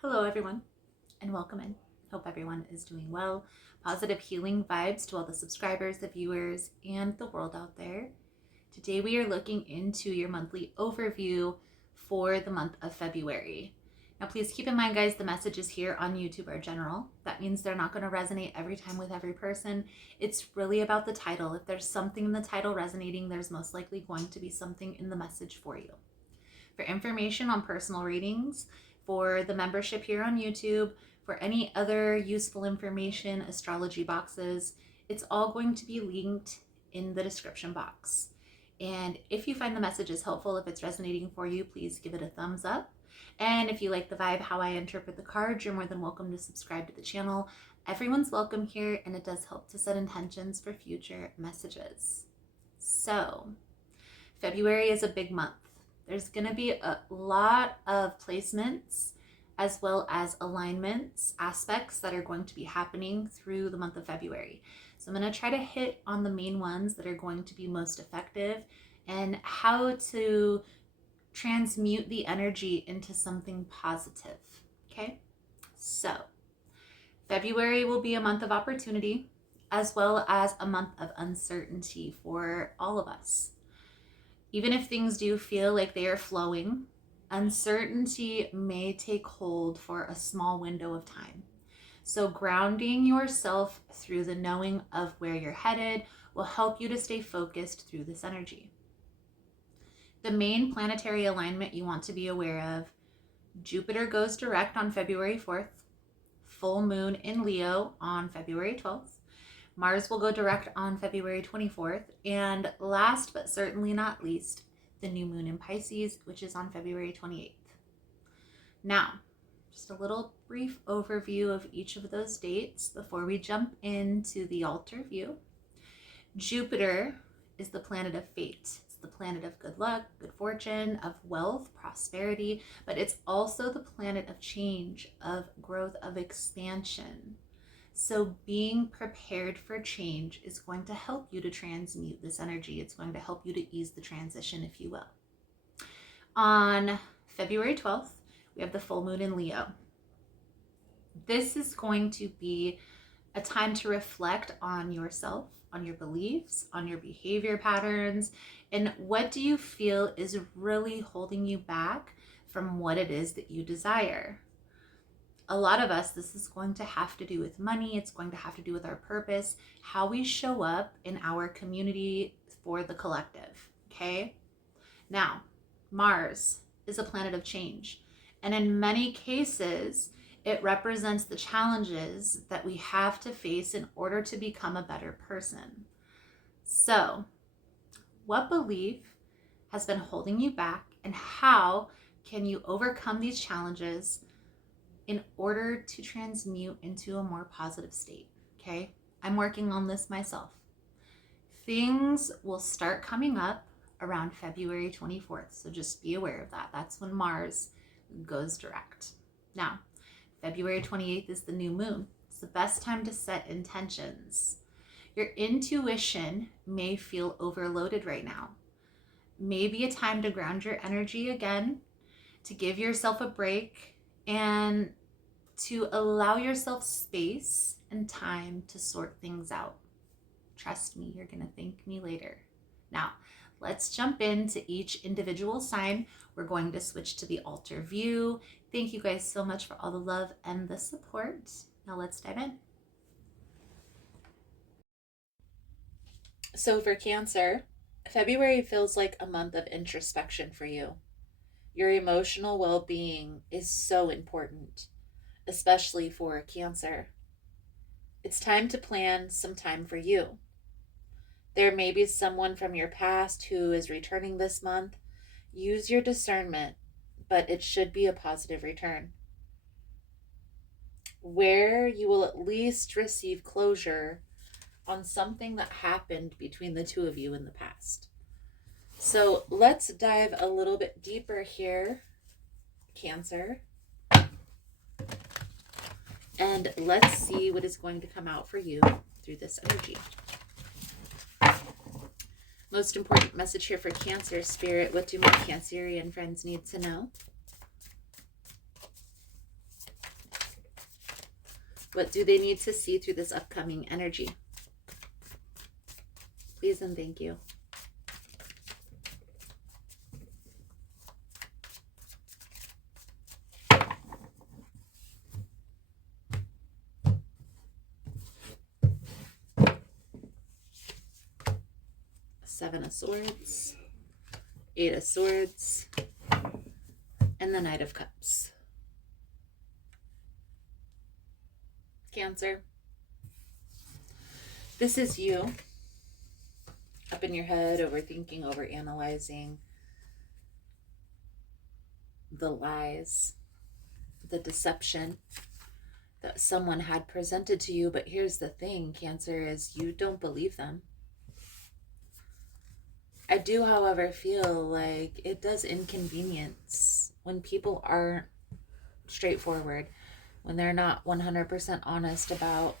Hello, everyone, and welcome in. Hope everyone is doing well. Positive healing vibes to all the subscribers, the viewers, and the world out there. Today, we are looking into your monthly overview for the month of February. Now, please keep in mind, guys, the messages here on YouTube are general. That means they're not going to resonate every time with every person. It's really about the title. If there's something in the title resonating, there's most likely going to be something in the message for you. For information on personal readings, for the membership here on YouTube, for any other useful information, astrology boxes, it's all going to be linked in the description box. And if you find the messages helpful, if it's resonating for you, please give it a thumbs up. And if you like the vibe, how I interpret the cards, you're more than welcome to subscribe to the channel. Everyone's welcome here, and it does help to set intentions for future messages. So, February is a big month. There's going to be a lot of placements as well as alignments, aspects that are going to be happening through the month of February. So I'm going to try to hit on the main ones that are going to be most effective and how to transmute the energy into something positive. Okay? So February will be a month of opportunity as well as a month of uncertainty for all of us. Even if things do feel like they are flowing, uncertainty may take hold for a small window of time. So grounding yourself through the knowing of where you're headed will help you to stay focused through this energy. The main planetary alignment you want to be aware of: Jupiter goes direct on February 4th, full moon in Leo on February 12th. Mars will go direct on February 24th. And last but certainly not least, the new moon in Pisces, which is on February 28th. Now, just a little brief overview of each of those dates before we jump into the altar view. Jupiter is the planet of fate. It's the planet of good luck, good fortune, of wealth, prosperity, but it's also the planet of change, of growth, of expansion. So being prepared for change is going to help you to transmute this energy. It's going to help you to ease the transition, if you will. On February 12th, we have the full moon in Leo. This is going to be a time to reflect on yourself, on your beliefs, on your behavior patterns, and what do you feel is really holding you back from what it is that you desire. A lot of us, this is going to have to do with money. It's going to have to do with our purpose, how we show up in our community for the collective, okay? Now, Mars is a planet of change. And in many cases, it represents the challenges that we have to face in order to become a better person. So, what belief has been holding you back, and how can you overcome these challenges in order to transmute into a more positive state? Okay, I'm working on this myself. Things will start coming up around February 24th, so just be aware of that. That's when Mars goes direct. Now, February 28th is the new moon. It's the best time to set intentions. Your intuition may feel overloaded right now. Maybe a time to ground your energy again, to give yourself a break, and to allow yourself space and time to sort things out. Trust me, you're going to thank me later. Now, let's jump into each individual sign. We're going to switch to the altar view. Thank you guys so much for all the love and the support. Now let's dive in. So for Cancer, February feels like a month of introspection for you. Your emotional well-being is so important, especially for Cancer. It's time to plan some time for you. There may be someone from your past who is returning this month. Use your discernment, but it should be a positive return, where you will at least receive closure on something that happened between the two of you in the past. So let's dive a little bit deeper here, Cancer. And let's see what is going to come out for you through this energy. Most important message here for Cancer, Spirit. What do my Cancerian friends need to know? What do they need to see through this upcoming energy? Please and thank you. Seven of Swords, Eight of Swords, and the Knight of Cups. Cancer, this is you up in your head, overthinking, overanalyzing the lies, the deception that someone had presented to you. But here's the thing, Cancer, is you don't believe them. I do, however, feel like it does inconvenience when people aren't straightforward, when they're not 100% honest about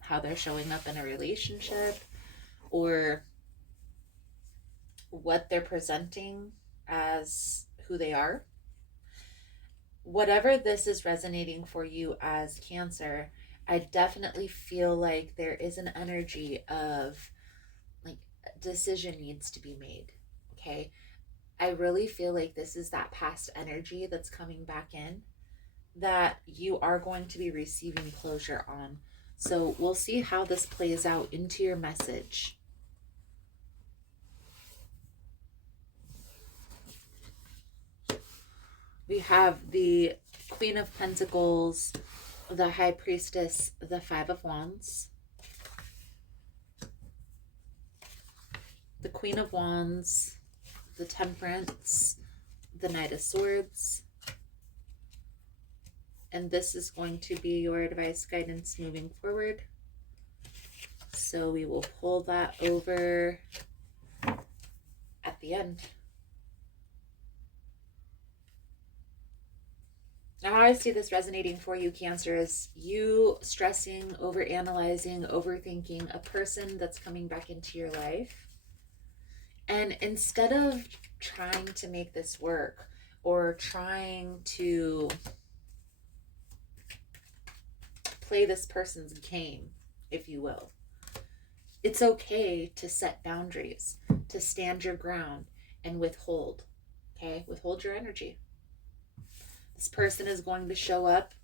how they're showing up in a relationship or what they're presenting as who they are. Whatever this is resonating for you as Cancer, I definitely feel like there is an energy of like a decision needs to be made. Okay. I really feel like this is that past energy that's coming back in that you are going to be receiving closure on. So we'll see how this plays out into your message. We have the Queen of Pentacles, the High Priestess, the Five of Wands, the Queen of Wands, the Temperance, the Knight of Swords. And this is going to be your advice, guidance moving forward. So we will pull that over at the end. Now, how I see this resonating for you, Cancer, is you stressing, overanalyzing, overthinking a person that's coming back into your life. And instead of trying to make this work or trying to play this person's game, if you will, it's okay to set boundaries, to stand your ground and withhold. Okay? Withhold your energy. This person is going to show up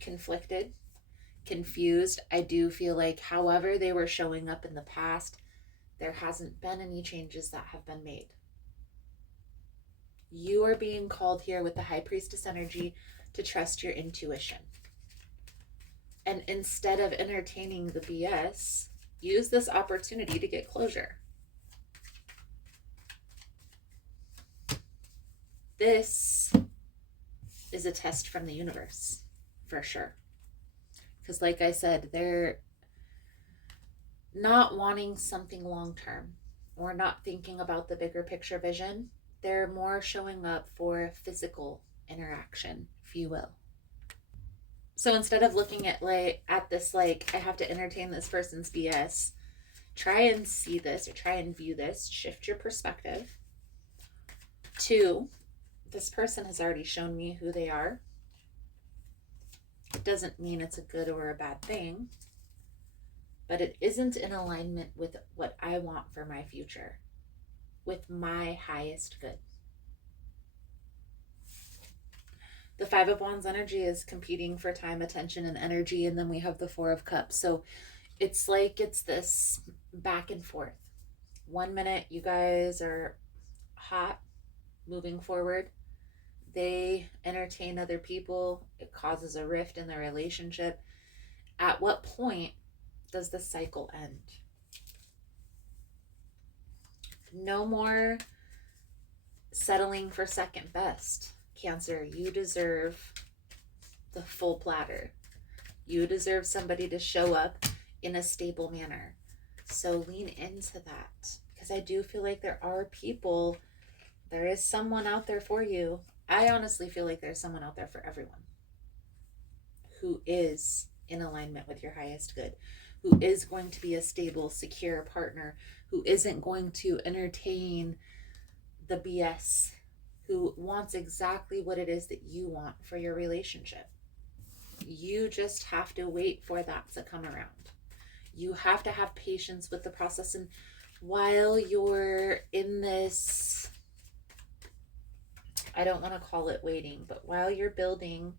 conflicted, confused. I do feel like however they were showing up in the past, there hasn't been any changes that have been made. You are being called here with the High Priestess energy to trust your intuition. And instead of entertaining the BS, use this opportunity to get closure. This is a test from the universe, for sure. Because like I said, they're not wanting something long-term or not thinking about the bigger picture vision. They're more showing up for physical interaction, if you will. So instead of looking at this like I have to entertain this person's BS, try and see this or try and view this, shift your perspective. 2, this person has already shown me who they are. It doesn't mean it's a good or a bad thing, but it isn't in alignment with what I want for my future, with my highest good. The Five of Wands energy is competing for time, attention, and energy, and then we have the Four of Cups. So it's like it's this back and forth. 1 minute you guys are hot, moving forward. They entertain other people. It causes a rift in the relationship. At what point does the cycle end? No more settling for second best. Cancer, you deserve the full platter. You deserve somebody to show up in a stable manner. So lean into that, because I do feel like there are people, there is someone out there for you. I honestly feel like there's someone out there for everyone who is in alignment with your highest good, who is going to be a stable, secure partner, who isn't going to entertain the BS, who wants exactly what it is that you want for your relationship. You just have to wait for that to come around. You have to have patience with the process. And while you're in this, I don't want to call it waiting, but while you're building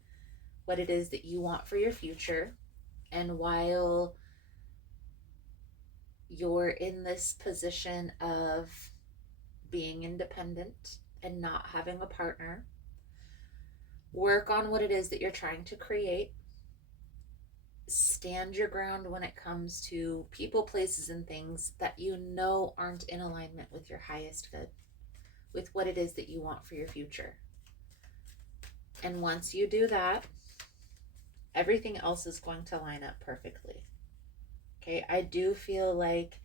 what it is that you want for your future, and while you're in this position of being independent and not having a partner, work on what it is that you're trying to create. Stand your ground when it comes to people, places, and things that you know aren't in alignment with your highest good, with what it is that you want for your future. And once you do that, everything else is going to line up perfectly. Okay, I do feel like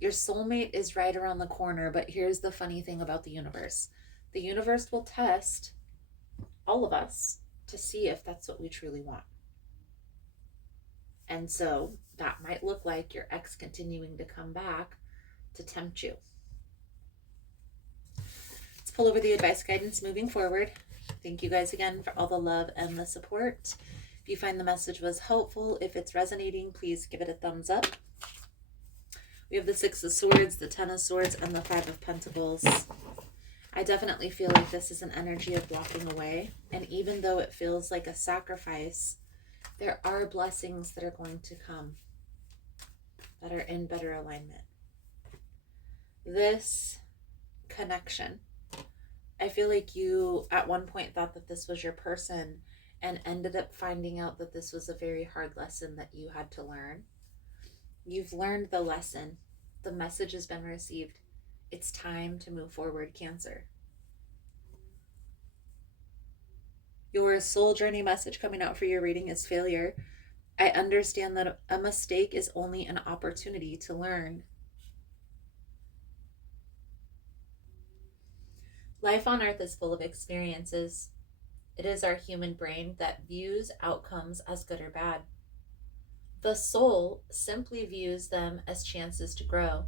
your soulmate is right around the corner, but here's the funny thing about the universe. The universe will test all of us to see if that's what we truly want. And so that might look like your ex continuing to come back to tempt you. Let's pull over the advice guidance moving forward. Thank you guys again for all the love and the support. If you find the message was helpful, if it's resonating, please give it a thumbs up. We have the Six of Swords, the Ten of Swords, and the Five of Pentacles. I definitely feel like this is an energy of walking away. And even though it feels like a sacrifice, there are blessings that are going to come that are in better alignment. This connection, I feel like you at one point thought that this was your person and ended up finding out that this was a very hard lesson that you had to learn. You've learned the lesson. The message has been received. It's time to move forward, Cancer. Your soul journey message coming out for your reading is failure. I understand that a mistake is only an opportunity to learn. Life on Earth is full of experiences. It is our human brain that views outcomes as good or bad. The soul simply views them as chances to grow.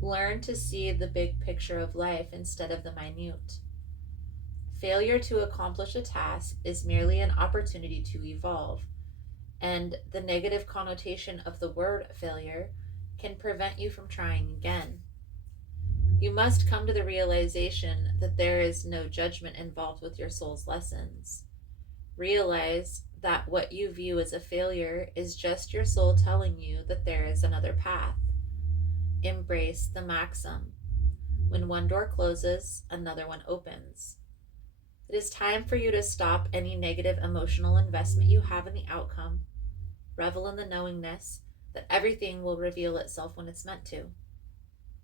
Learn to see the big picture of life instead of the minute. Failure to accomplish a task is merely an opportunity to evolve, and the negative connotation of the word failure can prevent you from trying again. You must come to the realization that there is no judgment involved with your soul's lessons. Realize that what you view as a failure is just your soul telling you that there is another path. Embrace the maxim: when one door closes, another one opens. It is time for you to stop any negative emotional investment you have in the outcome. Revel in the knowingness that everything will reveal itself when it's meant to.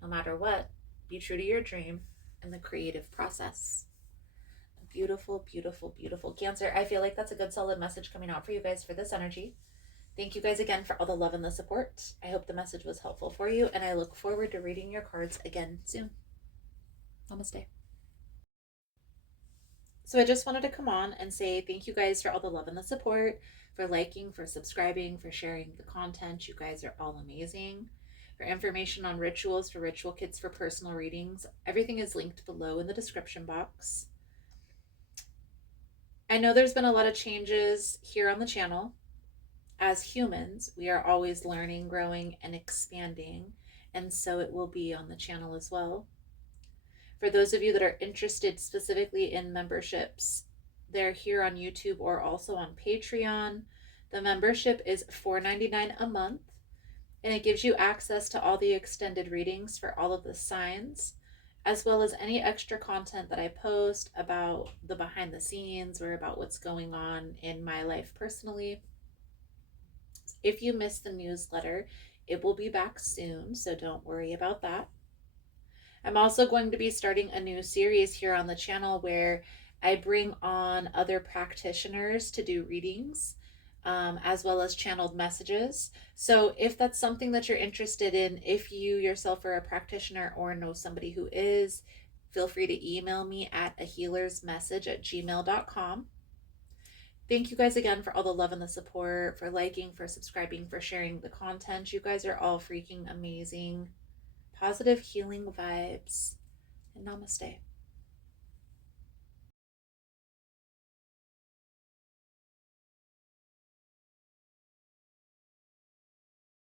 No matter what, be true to your dream and the creative process. Beautiful, beautiful, beautiful Cancer. I feel like that's a good solid message coming out for you guys for this energy. Thank you guys again for all the love and the support. I hope the message was helpful for you, and I look forward to reading your cards again soon. Namaste. So I just wanted to come on and say thank you guys for all the love and the support, for liking, for subscribing, for sharing the content. You guys are all amazing. For information on rituals, for ritual kits, for personal readings, everything is linked below in the description box. I know there's been a lot of changes here on the channel. As humans, we are always learning, growing, and expanding, and so it will be on the channel as well. For those of you that are interested specifically in memberships, they're here on YouTube or also on Patreon. The membership is $4.99 a month, and it gives you access to all the extended readings for all of the signs, as well as any extra content that I post about the behind the scenes or about what's going on in my life personally. If you missed the newsletter, it will be back soon, so don't worry about that. I'm also going to be starting a new series here on the channel where I bring on other practitioners to do readings, as well as channeled messages. So if that's something that you're interested in, if you yourself are a practitioner or know somebody who is, feel free to email me at ahealersmessage@gmail.com. Thank you guys again for all the love and the support, for liking, for subscribing, for sharing the content. You guys are all freaking amazing. Positive healing vibes, and namaste.